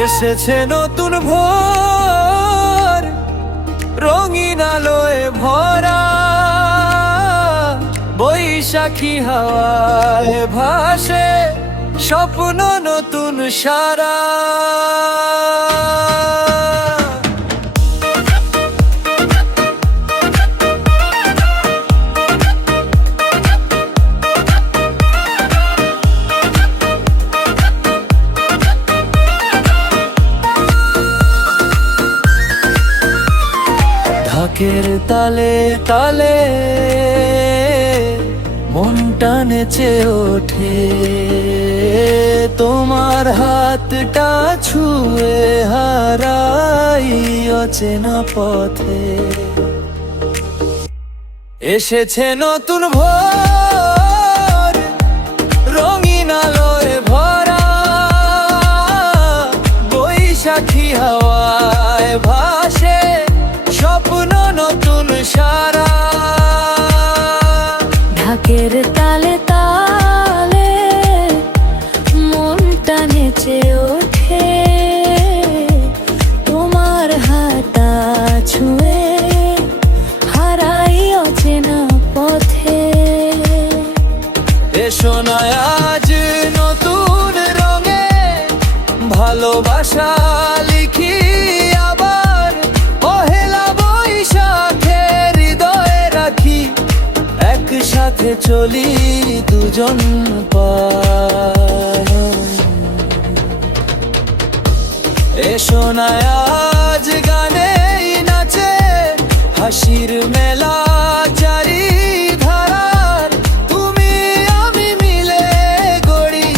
এসেছে নতুন ভোর, রঙিন আলোয় ভরা, বৈশাখী হাওয়ায় ভাসে স্বপ্ন নতুন সারা। ঢাকের তালে তালে মনটা নেচে ওঠে, তোমার হাতটা ছুঁয়ে হারাই অচেনা পথে। এসেছে নতুন ভোর, রঙিন আলোয় ভরা, বৈশাখী হাওয়ায় ভাসে স্বপ্ন নতুন সারা। ঢাকের তালে তালে মনটা নেচে ওঠে, তোমার হাতটা ছুঁয়ে হারাই অচেনা পথে। এসো না আজ নতুন রঙে ভালোবাসা লিখি আবার, পহেলা বৈশাখে হৃদয়ে রাখি, একসাথে চলি দুজন পায়ে। এসো না আজ গানে নাচে হাসির মেলা চারি ধারার, তুমি আমি মিলে গড়ি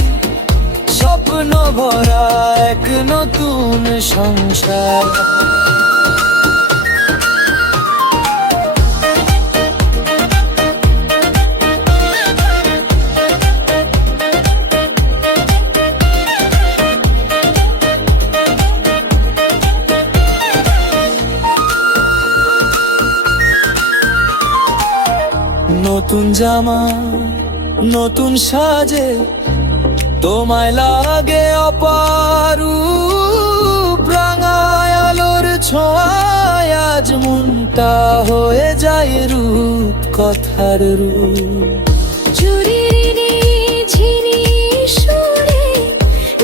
স্বপ্ন ভরা এক নতুন সংসার। নতুন জামা নতুন সাজে তোমায় লাগে অপারূপ, রাঙায় আলোর ছোঁয়ায় আজ মনটা হয়ে যায় রূপ কথার রূপ। চুরিরি ঝিরি সুরে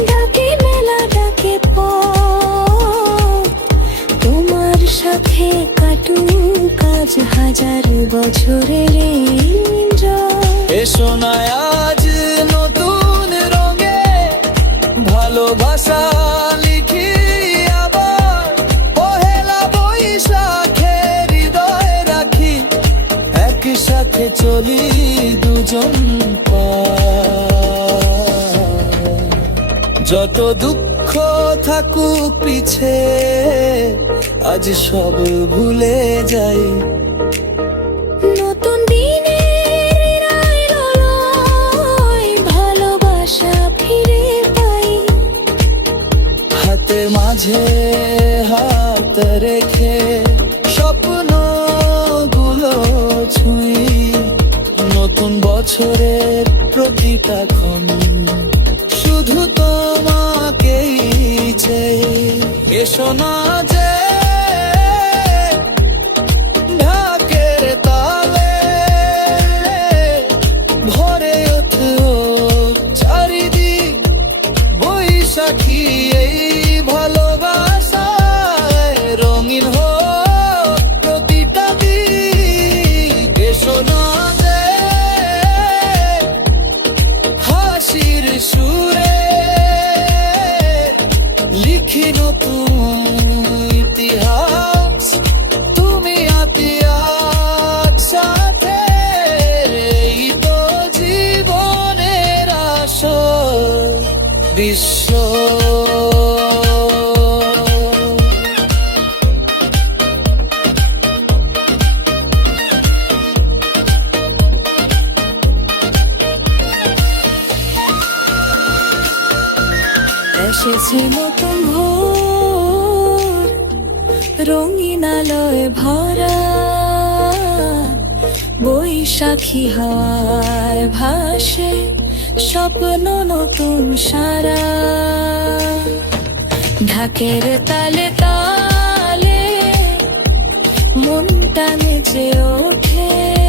ডাকে মেলা ডাকে পথ, তোমার সাথে কাটুক আজ হাজার বছরের ইন্দ্র। এসো না আজ নতুন রঙে ভালোবাসা লিখি আবার, পহেলা বৈশাখে হৃদয়ে রাখি, একসাথে চলি দুজন পায়ে। যত দুঃখ থাকুক পিছে আজ সব ভুলে যাই, নতুন দিনের আলোয় ভালোবাসা ফিরে পাই। হাতের মাঝে হাত রেখে স্বপ্ন গুলো ছুঁই, নতুন বছরের প্রতিটা ক্ষণ শুধু তোমাকেই চাই। এসো না যে ঢাকের তালে ভরে ওঠো চারিদিক বৈশাখী এই ভালোবাসায় রঙিন হোক প্রতিটা দিক। এসো না যে হাসির সুরে লিখি নতুন ইতিহাস, তুমি আতি একসাথে, এই তো জীবনের আসল দৃশ্য। এসেছে নতুন ভোর, রঙিন আলোয় ভরা, বৈশাখী হাওয়ায় ভাসে স্বপ্ন নতুন সারা। ঢাকের তালে তালে মনটা নেচে ওঠে।